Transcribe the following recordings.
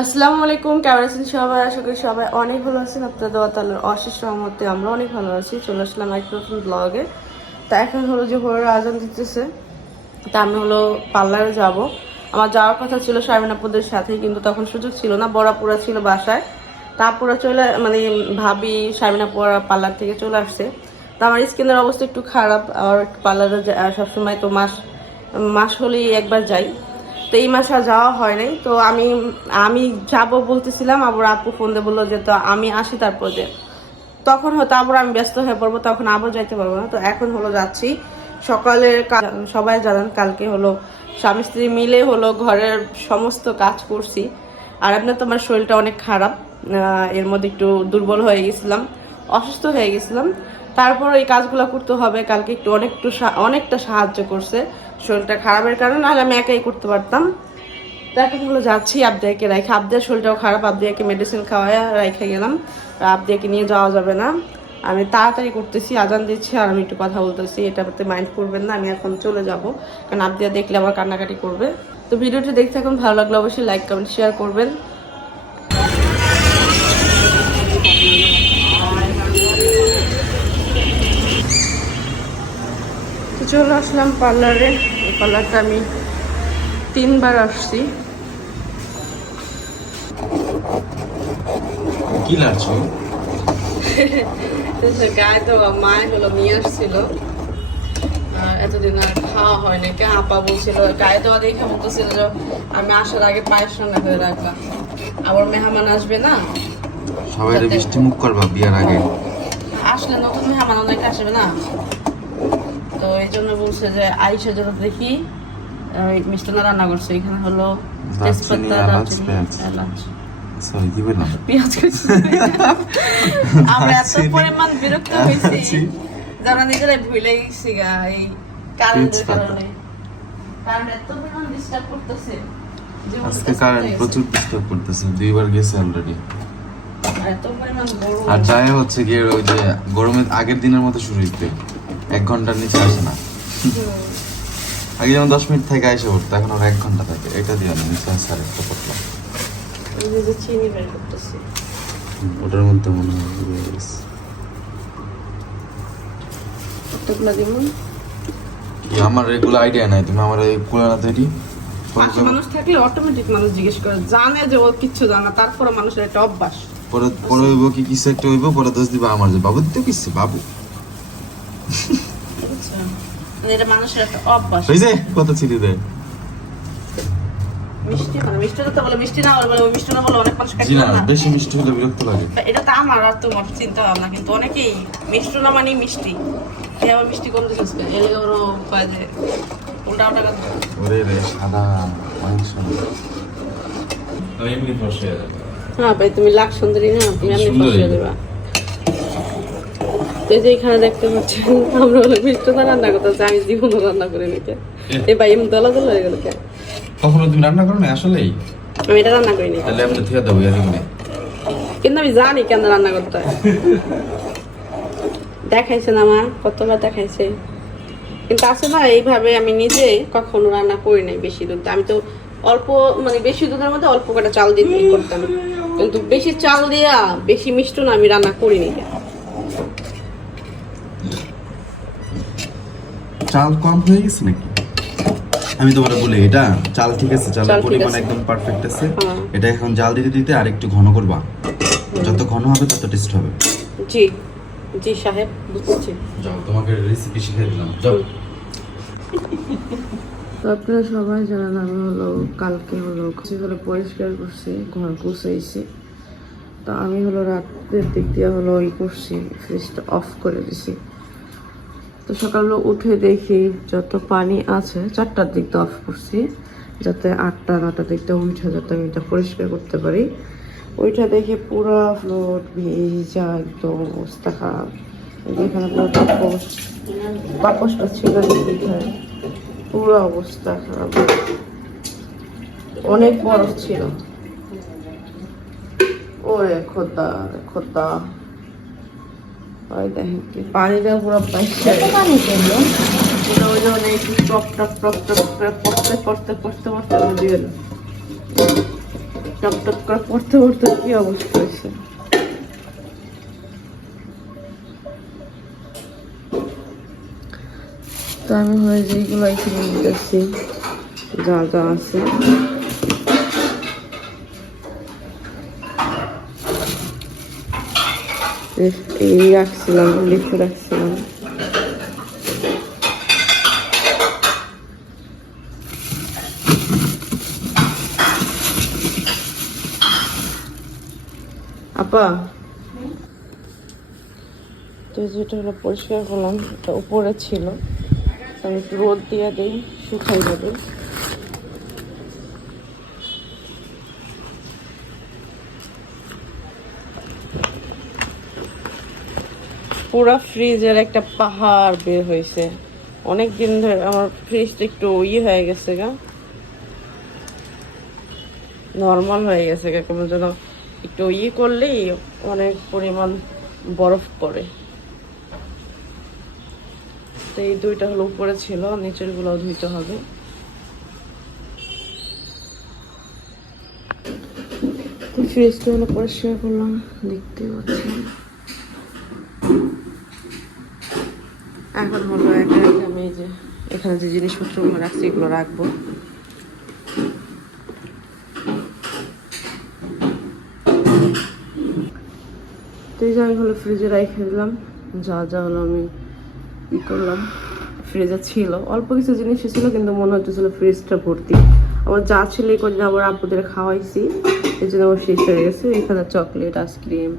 আসসালামু আলাইকুম, কেমন আছেন সবাই? আশা করি সবাই অনেক ভালো আছেন। আপনাদের তাল্লার অশেষ রহমতে আমরা অনেক ভালো আছি। চলে আসলাম এক নতুন ব্লগে তা এখন হলো যে ভোরের আজান দিতেছে। তা আমি হলো পার্লারে যাব। আমার যাওয়ার কথা ছিল শারমিনাপুদের সাথে কিন্তু তখন সুযোগ ছিল না। বড়াপুরা ছিল বাসায়। তারপরে চলে মানে ভাবি শারমিনাপুরা পার্লার থেকে চলে আসছে। তা আমার স্কিনের অবস্থা একটু খারাপ। আর পার্লারে সবসময় তো মাস মাস হলেই একবার যাই। তো এই মাসে যাওয়া হয় নাই। তো আমি আমি যাব বলতেছিলাম, আবার আপু ফোন দিয়ে বলল যে, তো আমি আসি তারপর যে। তখন হয়তো আবার আমি ব্যস্ত হয়ে পড়ব, তখন আবার যাইতে পারব না। তো এখন হলো যাচ্ছি। সকালে সবাই জানেন কালকে হলো স্বামী স্ত্রী মিলে হলো ঘরের সমস্ত কাজ করছি। আর আপনার তোমার শরীরটা অনেক খারাপ এর মধ্যে একটু দুর্বল হয়ে গেছিলাম, অসুস্থ হয়ে গেছিলাম। তারপর এই কাজগুলো করতে হবে। কালকে একটু অনেকটু অনেকটা সাহায্য করছে। শরীরটা খারাপের কারণে নাহলে আমি একাই করতে পারতাম। তো এখন হলো যাচ্ছি আবদিয়াকে রাখে আবদিয়ার শরীরটাও খারাপ, আবদিয়াকে মেডিসিন খাওয়ায় রেখে গেলাম। আবদিয়াকে নিয়ে যাওয়া যাবে না। আমি তাড়াতাড়ি করতেছি, আজান দিচ্ছি আর আমি একটু কথা বলতেছি। এটাতে মাইন্ড করবেন না, আমি এখন চলে যাব। কারণ আবদিয়া দেখলে আমার কান্নাকাটি করবে। তো ভিডিওটি দেখতে এখন ভালো লাগলে অবশ্যই লাইক কমেন্ট শেয়ার করবেন। চলে আসলাম পার্লারে। এই পার্লারটা আমি তিনবার আসছি। কি লাগছো গায়ে তো মায় হলো নিয়ে আসছিল। এতদিন আর খাওয়া হয়নি। কে আপা বলছিল গায়ে দেওয়া দেখে বলতেছিল যে আমি আসার আগে পায়েস রান্না করে রাখলাম। আবার মেহমান আসবে না? সবাই বৃষ্টি মুখ করবা বিয়ার আগে। আসলে নতুন মেহমান অনেক আসবে না? তো এই জন্য বলছে যে আইসা যেন দেখি ওই মিষ্টান্ন রান্না করছে। এখানে হলো তেজপাতা দারচিনি এলাচ সরি কি বললাম? পেঁয়াজ আমরা এত পরিমাণ বিরক্ত হয়েছি। এলাচি। নিজেরাই ভুলে গেছি গা এই কারেন্টের কারণে। কারেন্ট এত পরিমাণ ডিস্টার্ব করতেছে। আজকে কারেন্ট প্রচুর ডিস্টার্ব করতেছে দুইবার গেছে অলরেডি আর যায় হচ্ছে গিয়ে ওই যে গরমের আগের দিনের মতো শুরু হইতে। এক ঘণ্টার নিচে আসে না। আগে যেমন দশ মিনিট থেকে এসে পড়তো এখন ওর এক ঘণ্টা থাকে। এটা দিয়ে আমি নিচে সাড়ে একটা করলাম ওটার মধ্যে মনে হয় আমার এগুলো আইডিয়া নাই। তুমি আমার এই কুলানা তৈরি মানুষ থাকলে অটোমেটিক মানুষ জিজ্ঞেস করে জানে যে ও কিচ্ছু জানে তারপরে মানুষের একটা অভ্যাস। পরে পরে হইব কি কিছু একটা হইব? পরে দোষ দিবা আমার যে বাবু তো কিছু বাবু। এটা মানুষের একটা অভ্যাস। কত চিনি দেয়? মিষ্টি মানে মিষ্টি তো বলে মিষ্টি না বলে মিষ্টি না বলে অনেক মানুষ জি না বেশি মিষ্টি হলে বিরক্ত লাগে। এটা তো আমার আর তোমার চিন্তা ভাবনা কিন্তু অনেকেই মিষ্টি না মানে মিষ্টি। এ আবার মিষ্টি কম দিচ্ছে আজকে এলে ওরও কয় উল্টা উল্টা কথা। ওরে রে সাদা মাংস। এমনি ফসে। হ্যাঁ ভাই তুমি লাখ সুন্দরী না? তুমি এমনি। দেবা তো যে এখানে দেখতে পাচ্ছেন আমরা হলো মিষ্টি না রান্না করতেছি আমি জীবনও রান্না করে নিতে এই ভাই এমনি দলা দলা হয়ে গেল কখনো তুমি রান্না করো না আসলেই? আমি এটা রান্না করিনি তাহলে আমি তো থেকে দেবো কিন্তু আমি জানি কেন রান্না করতে হয়। দেখাইছেন আমার কতবার দেখাইছে। কিন্তু আছে না এইভাবে আমি নিজে কখনো রান্না করি নাই বেশি দুধ। আমি তো অল্প মানে বেশি দুধের মধ্যে অল্প কটা চাল দিয়ে করতাম। কিন্তু বেশি চাল দিয়া বেশি মিষ্ট না আমি রান্না করিনি চাল কম হয়ে গেছে নাকি? আমি তোমার বলি এটা চাল ঠিক আছে চাল চালের পরিমাণ একদম পারফেক্ট আছে। হ্যাঁ। এটা এখন জাল দিতে দিতে আর একটু ঘন করবা। যত ঘন হবে তত টেস্ট হবে। জি জি সাহেব বুঝছি। যাও তোমাকে রেসিপি শিখিয়ে দিলাম। যাও। তো আপনারা সবাই জানেন আমি হলো কালকে হলো হলো পরিষ্কার করছি ঘর গুছাইছি। তো আমি হলো রাতের দিক দিয়ে হলো ই করছি ফ্রিজটা অফ করে দিছি। তো সকালে উঠে দেখি যত পানি আছে, চারটার দিক দিয়ে অফ করছি, যাতে আটটা, নটার দিক দিয়ে উঠে যাতে আমি এটা পরিষ্কার করতে পারি। ওইটা দেখে পুরো ফ্লোর ভিজা একদম অবস্থা খারাপ। যেখানে পুরো পাপস পাপসটা ছিল এখানে। পুরো অবস্থা খারাপ। অনেক বরফ ছিল। ওরে খোদা খোদা। ওই দেখেন পুরো পানি পুরো ওই অনেক টপ টপ টপ টপ করে পড়তে পড়তে পড়তে পড়তে নদী গেল টপ টপ করে পড়তে পড়তে কি অবস্থা হয়েছে তো আমি হয়ে যে এগুলো এখানে দিতেছি যা যা আছে রাখছিলাম লিখে রাখছিলাম আপা তো যেটা হলো পরিষ্কার করলাম এটা উপরে ছিল আমি রোদ দিয়ে দিই শুকাই যাবে পুরো ফ্রিজের একটা পাহাড় বের হয়েছে। অনেক দিন ধরে আমার ফ্রিজটা একটু ইয়ে হয়ে গেছে গা। নর্মাল হয়ে গেছে গা, কেমন যেন একটু ইয়ে করলেই অনেক পরিমাণ বরফ পড়ে। এই দুইটা হলো উপরে ছিল, নিচেরগুলো ধুইতে হবে। ফ্রিজটা হলো পরিষ্কার করলাম দেখতে পাচ্ছি এখন হলো একা একা আমি যে এখানে যে জিনিসপত্রগুলো রাখছি, এগুলো রাখব। তো এই যে আমি হলো ফ্রিজে রেখে দিলাম। যা যা হলো আমি ই করলাম। ফ্রিজে ছিল। অল্প কিছু জিনিস ছিল, কিন্তু মনে হচ্ছিল ফ্রিজটা ভর্তি। আমার যা ছিল এই কদিন আবার আপুদের খাওয়াইছি। এই জন্য আমার শেষ হয়ে গেছে। এখানে চকলেট আইসক্রিম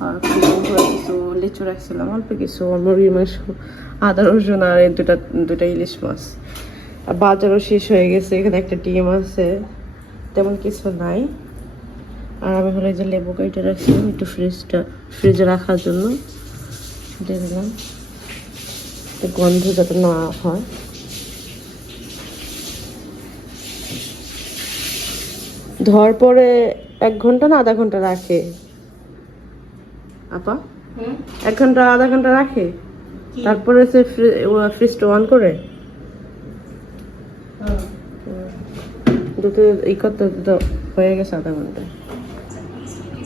কিছু লিচু রাখছিলাম, অল্প কিছু মুরগির মাংস, আদা, রসুন আর দুটা দুটা ইলিশ মাছ। বাজারও শেষ হয়ে গেছে, এখানে একটা ডিম আছে, তেমন কিছু নাই। আর আমি হলো যে লেবু কেটে রাখছিলাম একটু ফ্রিজটা ফ্রিজে রাখার জন্য দিয়ে দিলাম। গন্ধ যাতে না হয়। ধর পরে এক ঘণ্টা না আধা ঘণ্টা রাখে। আপা? এক ঘণ্টা আধা ঘণ্টা রাখে? তারপরে সে ফ্রিজটা অন করে? দুটো এই করতে তো হয়ে গেছে আধা ঘণ্টা।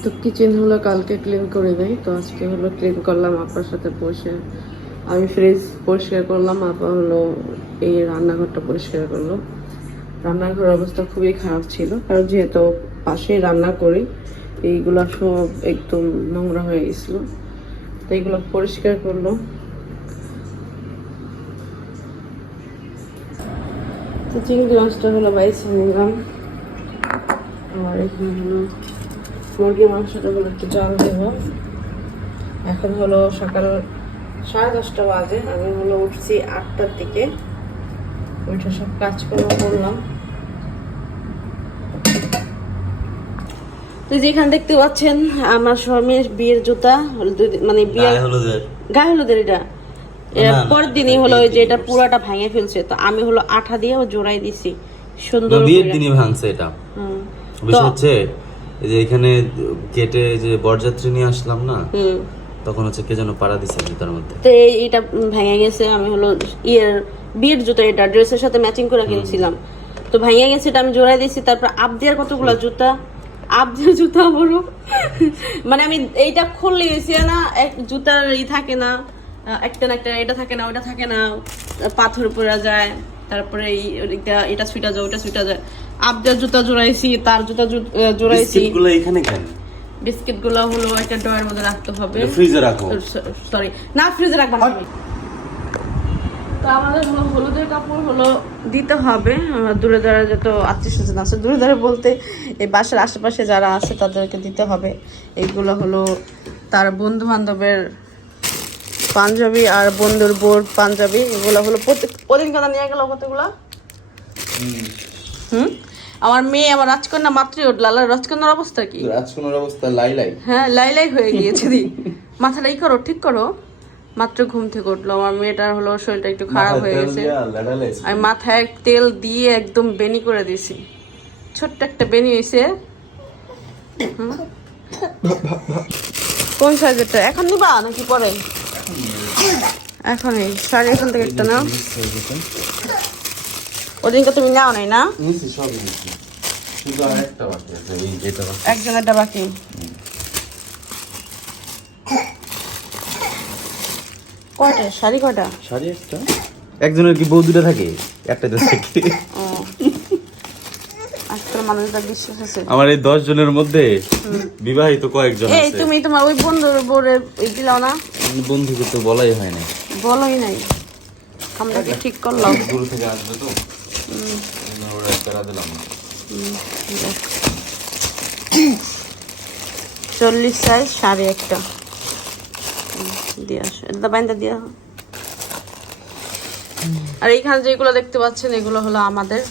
তো কিচেন হলো কালকে ক্লিন করে দেয় তো আজকে হলো ক্লিন করলাম আপার সাথে বসে আমি ফ্রিজ পরিষ্কার করলাম আপা হলো এই রান্নাঘরটা পরিষ্কার করল। রান্নাঘরের অবস্থা খুবই খারাপ ছিল কারণ যেহেতু পাশেই রান্না করি এইগুলো সব একদম নোংরা হয়ে গেছিল। তো এইগুলো পরিষ্কার করল। তো চিংড়ি মাছটা হলো বাইছে নিলাম আর এখানে হলো মুরগির মাংসটা হলো একটু জাল দেব। এখন হলো সকাল সাড়ে দশটা বাজে। আমি হলো উঠছি আটটার দিকে। ওইটা সব কাজকর্ম করলাম। তো যেখানে দেখতে পাচ্ছেন আমার স্বামীর বিয়ের জুতা মানে বিয়ে গায়ে হলুদের। এটা। পরের দিনই হলো যে এটা পুরাটা ভেঙে ফেলছে। তো আমি হলো আঠা দিয়ে জোড়াই দিছি। সুন্দর বিয়ের দিনই ভাঙছে এটা। বিষয় হচ্ছে যে এখানে গেটে যে বরযাত্রী নিয়ে আসলাম না তখন হচ্ছে কে যেন পাড়া দিছে জুতার মধ্যে। তো এই- এইটা ভেঙে গেছে। আমি হলো ইয়ের বিয়ের জুতো এটা ড্রেসের সাথে ম্যাচিং করে কিনছিলাম। তো ভেঙে গেছে এটা আমি জোড়াই দিয়েছি তারপর আপ দেওয়ার কতগুলো জুতা? দিয়ে জুতা বড় মানে আমি এইটা খুললে গেছি না এক জুতার ই থাকে না একটা না একটা এটা থাকে না ওটা থাকে না পাথর পড়া যায় তারপরে এটা এটা ছুটা যায় ওটা ছুটা যায়। আপ জুতা জোড়াইছি তার জুতা জোড়াইছি। বিস্কিটগুলো এখানে কেন? বিস্কিটগুলো হলো একটা ড্রয়ের মধ্যে রাখতে হবে। ফ্রিজে রাখো। সরি না ফ্রিজে রাখবা। তো আমাদের হলো হলুদের কাপড় হলো দিতে হবে। দূরে দূরে যত আত্মীয় স্বজন আছে দূরে দূরে বলতে এই বাসার আশেপাশে যারা আছে তাদেরকে দিতে হবে। এইগুলো হলো তার বন্ধু বান্ধবের পাঞ্জাবি আর বন্ধুর বোর পাঞ্জাবি। এগুলো হলো প্রত্যেক ওদিন কথা নিয়ে গেল কতগুলো? হুম। আমার মেয়ে আমার রাজকন্যা মাত্রই উঠল আল্লাহ রাজকন্যার অবস্থা কি? রাজকুমার অবস্থা লাই লাই হ্যাঁ লাই লাই হয়ে গিয়েছে দি। মাথাটা ই করো ঠিক করো। মাত্র ঘুম থেকে উঠল। আমার মেয়েটার হলো শরীরটা একটু খারাপ হয়ে গেছে। আমি মাথায় তেল দিয়ে একদম বেনি করে দিয়েছি। ছোট্ট একটা বেনি হয়েছে। কোন সাইজেরটা এখন নিবা নাকি পরে? এখনই। শাড়ি এখান থেকে একটা নাও। ওদিনকে তুমি নাও নাই না? নিছি সবই নিছি শুধু আর একটা বাকি আছে এই এটা বাকি একজনেরটা বাকি কয়টা? শাড়ি কয়টা? শাড়ি একটা। একজনের কি বউ দুটো থাকে? একটা তো থাকে। আজকাল মানুষদের বিশ্বাস আছে। আমার এই দশ জনের মধ্যে বিবাহিত কয়েকজন এই তুমি তোমার ওই বন্ধুর বোরে এই দিলাও না? বন্ধুকে তো বলাই হয় না বলোই নাই। আমরা কি ঠিক করলাম? দূর থেকে আসবে তো? ওরা প্যারা দিলাম চল্লিশ সাইজ সাড়ে একটা। দিয়ে আসো। এটা বাইন্দা দিয়া। আর এইখানে যেগুলো দেখতে পাচ্ছেন এগুলো হলো আমাদের।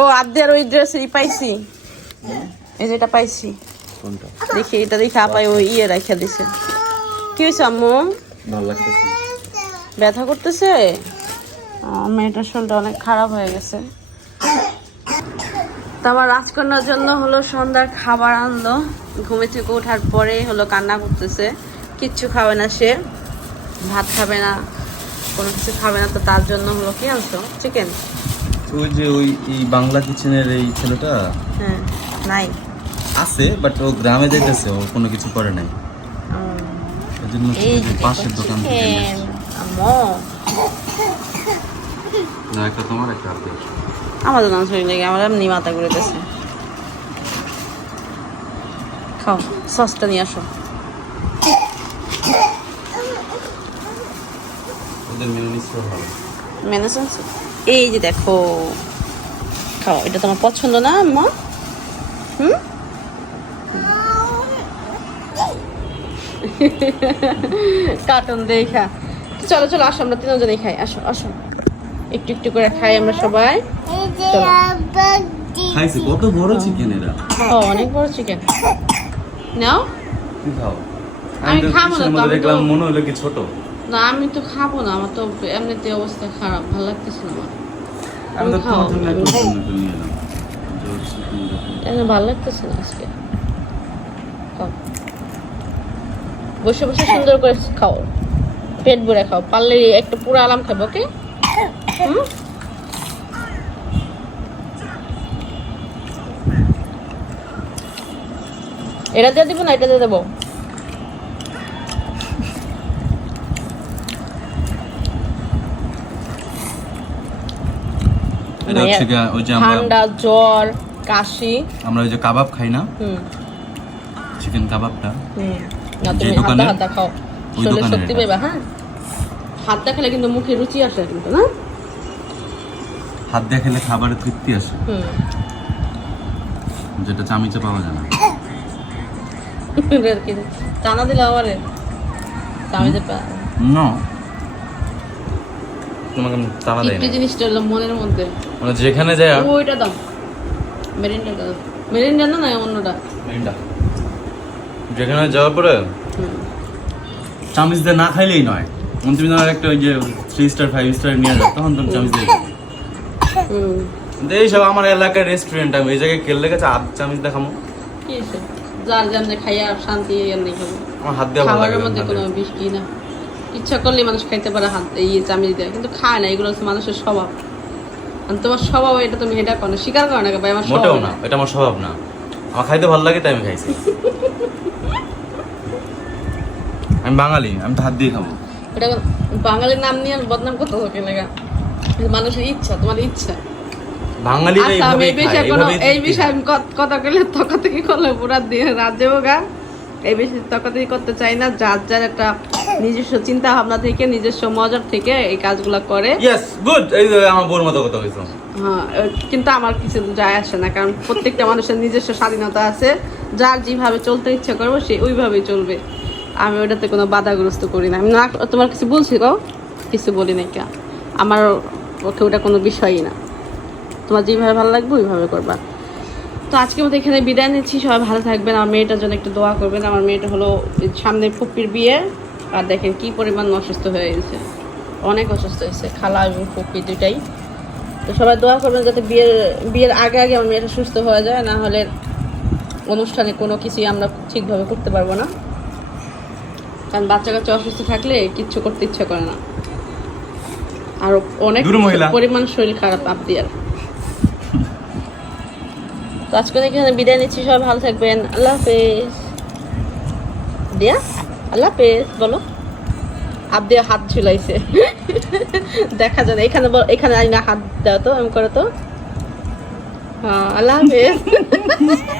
ও আবদের ওই ড্রেসেরই পাইছি। এই যেটা পাইছি। দেখি এটা দেখে আপাই ওই ইয়ে রেখে দিছে। কি হয়েছে আম্মু? ব্যথা করতেছে? মেয়েটার শরীরটা অনেক খারাপ হয়ে গেছে। তো আমার রাজকন্যার জন্য হলো সন্ধ্যার খাবার আনলো। ঘুমে থেকে ওঠার পরে হলো কান্না করতেছে। কিচ্ছু খাবে না সে ভাত খাবে না কোনো কিছু খাবে না তো তার জন্য হলো কি আনছো? চিকেন ওই যে ওই এই বাংলা কিচেনের এই ছেলেটা? হ্যাঁ নাই। আছে বাট ও গ্রামে যাইতেছে ও কোনো কিছু করে নাই। উম, জন্য এই ওই পাশের দোকান থেকে আম্মু। না একটা তোমার একটা আমাদের নাম শরীর লেগে আমার এমনি মাথা ঘুরেতেছে খাও সসটা নিয়ে আসো। এই যে দেখো খাও এটা তোমার পছন্দ না আম্মা হুম? কার্টুন দেখা। চলো চলো আসো আমরা তিনজনেই খাই। আসো আসো। একটু একটু করে খাই আমরা সবাই। চলো। কত বড় চিকেন এরা? অনেক বড় চিকেন নাও খাও? আমি খাব না তো, মধ্যে আমি তো- দেখলাম মনে হলো কি ছোট। না আমি তো খাব না আমার তো এমনিতে অবস্থা খারাপ ভালো লাগতেছে না আমি তো খাও। তোমার জন্য একটা জন্য একটু নিয়ে এলাম। যে ওর chicken দেখো। এমনি ভালো লাগতেছে না আজকে? বসে বসে সুন্দর করে খাও। পেট ভরে খাও পারলে একটা পুরো আরাম খাব ওকে হুম? এটা দিয়ে দিব না এটা দিয়ে দেবো? এটা হচ্ছে ওই যে আমরা ঠান্ডা জ্বর কাশি। আমরা ওই যে কাবাব খাই না? হুম। চিকেন কাবাবটা? হুম। না যে তুমি হাতা দোকানের- খাও ওই শক্তি পাইবা হ্যাঁ? হাতটা খেলে কিন্তু মুখে রুচি আসে কিন্তু না? হাত খাবারের তৃপ্তি আসে। যেটা চামিচে পাওয়া যায় না। টানা দিলে আমি যে না। তোমাকে তারা দেয় তৃপ্তি না জিনিসটা হলো মনের মধ্যে। মানে যেখানে যায় ওইটা না না অন্যটা। যেখানে যাওয়ার পরে চামিচ দিয়ে না খাইলেই নয়। যখন তুমি ধরো একটা ওই যে থ্রি স্টার ফাইভ স্টার নিয়ে যাও তখন তুমি চামিচ দিয়ে কিন্তু এইসব আমার এলাকার রেস্টুরেন্ট আমি এই জায়গায় কেলে গেছে আধ চামিচ দেখামো। কি যার যেমনি খাইয়া শান্তি এমনি খাব। খাবারের মধ্যে কোনো বিষ ই না। ইচ্ছা করলে মানুষ খাইতে পারে হাত এই চামিচ দেয় কিন্তু খায় না এগুলো হচ্ছে মানুষের স্বভাব। আর তোমার স্বভাব এটা তুমি এটা করো স্বীকার করো না ভাই আমার মোটেও স্বভাব না এটা আমার স্বভাব না। আমার খাইতে ভালো লাগে তাই আমি খাইছি। আমি বাঙালি আমি তো হাত দিয়ে খাব। এটা বাঙালির নাম নিয়ে বদনাম করতে থাকে লাগা মানুষের ইচ্ছা তোমার ইচ্ছা। আচ্ছা আমি এই বিষয়ে কোনো আমি কথা কইলে করলে পুরা দিয়ে গা। এই বিষয়ে করতে চাই না যার যার একটা নিজস্ব চিন্তা ভাবনা থেকে নিজস্ব মজার থেকে এই কাজগুলো করে। ইয়েস গুড এই আমার বোর মতো কথা হইছো হ্যাঁ কিন্তু আমার কিছু যায় আসে না কারণ প্রত্যেকটা মানুষের নিজস্ব স্বাধীনতা আছে। যার যেভাবে চলতে ইচ্ছা করব সে ওইভাবেই চলবে। আমি ওটাতে কোনো বাধাগ্রস্ত করি না। আমি না তোমার কিছু বলছি গো? কিছু বলি না কে? আমার পক্ষে ওটা কোনো বিষয়ই না। তোমার যেভাবে ভালো লাগবে ওইভাবে করবা। তো আজকে মতো এখানে বিদায় নিচ্ছি সবাই ভালো থাকবেন। আমার মেয়েটার জন্য একটু দোয়া করবেন। আমার মেয়েটা হলো সামনে ফুপির বিয়ে আর দেখেন কি পরিমাণ অসুস্থ হয়ে গেছে। অনেক অসুস্থ হয়েছে খালা এবং ফুপি দুটাই তো সবাই দোয়া করবেন যাতে বিয়ের বিয়ের আগে আগে আমার মেয়েটা সুস্থ হয়ে যায় না হলে অনুষ্ঠানে কোনো কিছুই আমরা ঠিকভাবে করতে পারব না। কারণ বাচ্চা কাচ্চা অসুস্থ থাকলে কিচ্ছু করতে ইচ্ছা করে না। আর অনেক পরিমাণ শরীর খারাপ আবদিয়ার তো আজকে এখানে বিদায় নিচ্ছি, সবাই ভালো থাকবেন। আল্লাহ হাফেজ। দিয়া? আল্লাহ হাফেজ, বলো। আবদিয়া হাত ঝুলাইছে। দেখা যায় না। এখানে এখানে না হাত দেওয়া তো এম করো তো। হ্যাঁ আল্লাহ হাফেজ।